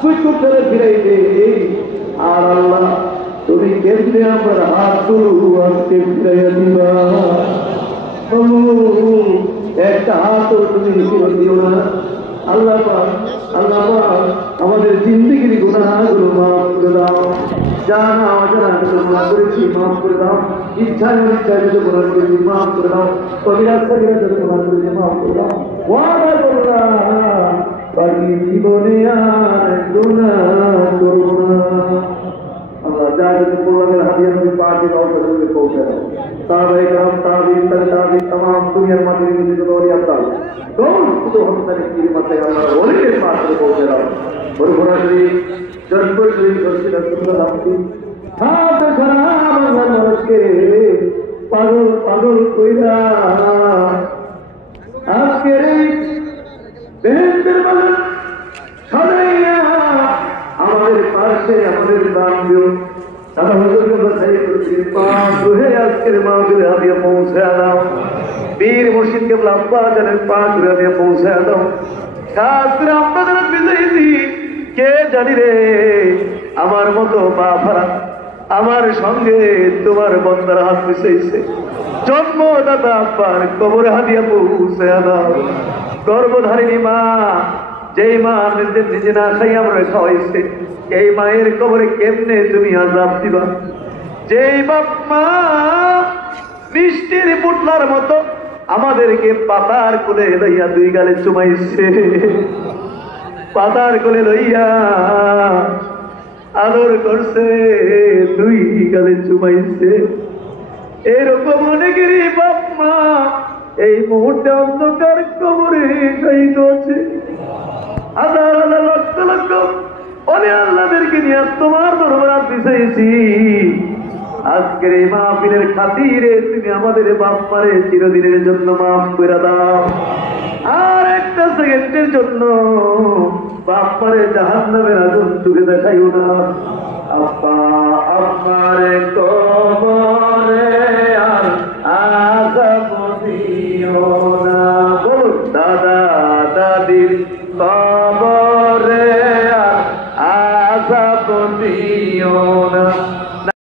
সুযোগ করে ফিরাইতে। আর আল্লাহ তুমি কেমনে আমার হাত তুলু আজকে ফিরাইয়া দিবা। একটা হাতও তুমি ফিরে দিও না। আল্লাহ আল্লাহ আমাদের জিন্দগির গুনাহগুলো মাফ করে দাও। জানা অজানা গুনাহ করেছি মাফ করে দাও। ইচ্ছায় অনিচ্ছায় যত গুনাহ করেছি মাফ করে দাও। কবিরা সগীরা যত গুনাহ করেছি মাফ করে দাও। ওয়াদা করলাম বাকি জীবনে আর গুনাহ করব না। আল্লাহ যাদের কোরআনের হাদিয়া নবী পাকের অবদানকে পৌঁছে দাও। সাহাবায়ে কেরাম তাবিঈন তাবিঈন तमाम দুনিয়ার মাটির নিচে যত ওলি আল্লাহ কোন শুধু হত্যার কি মাথায় আল্লাহ ওলিদের পাশে পৌঁছে দাও। বরগুনা শরীফ জয়পুর শরীফ দর্শিত সুন্দর আপনি হাত সালাম মানুষকে পাগল পাগল কইরা আজকের এই বেহেশতের বাগান সাজাইয়া আমাদের পাশে আমাদের দান দিও। দাদা হুজুরকে বাছাই করছি পাঁচ রুহে আজকের মাহফিলে হাদিয়া পৌঁছে দাও। পীর মুর্শিদ কেবলা আব্বা জানের পাঁচ রুহে হাদিয়া পৌঁছে দাও। শাস্ত্রে আব্বা জানাত বিজয়ী কে জানি রে আমার মতো পা ফারা আমার সঙ্গে তোমার বন্দার হাত মিশাইছে। জন্মদাতা আব্বার কবরে হাদিয়া পৌঁছে দাও। গর্ভধারিণী মা যেই মা নিজে না খাই আমরা খাওয়াইছে এই মায়ের কবরে কেমনে তুমি আযাব দিবা। যেই বাপ মা মিষ্টির পুটলার মতো আমাদেরকে পাতার কোলে লইয়া দুই গালে চুমাইছে, পাতার কোলে লইয়া আদর করছে, দুই গালে চুমাইছে, এরকম অনেকেরই বাপ মা এই মুহূর্তে অন্ধকার কবরে শহীদ হচ্ছে। হাজার হাজার লক্ষ লক্ষ অনেক আল্লাহদেরকে নিয়ে তোমার দরবার বিছাইছি। আজকের এই মাহফিলের খাতিরে তুমি আমাদের বাপ মারে চিরদিনের জন্য মাফ করে দাও। আর একটা সেকেন্ডের জন্য বাপ মারে জাহান্নামের আগুন চুকে দেখাইও না। আব্বা আমারে কবরে আর আযাব দিও।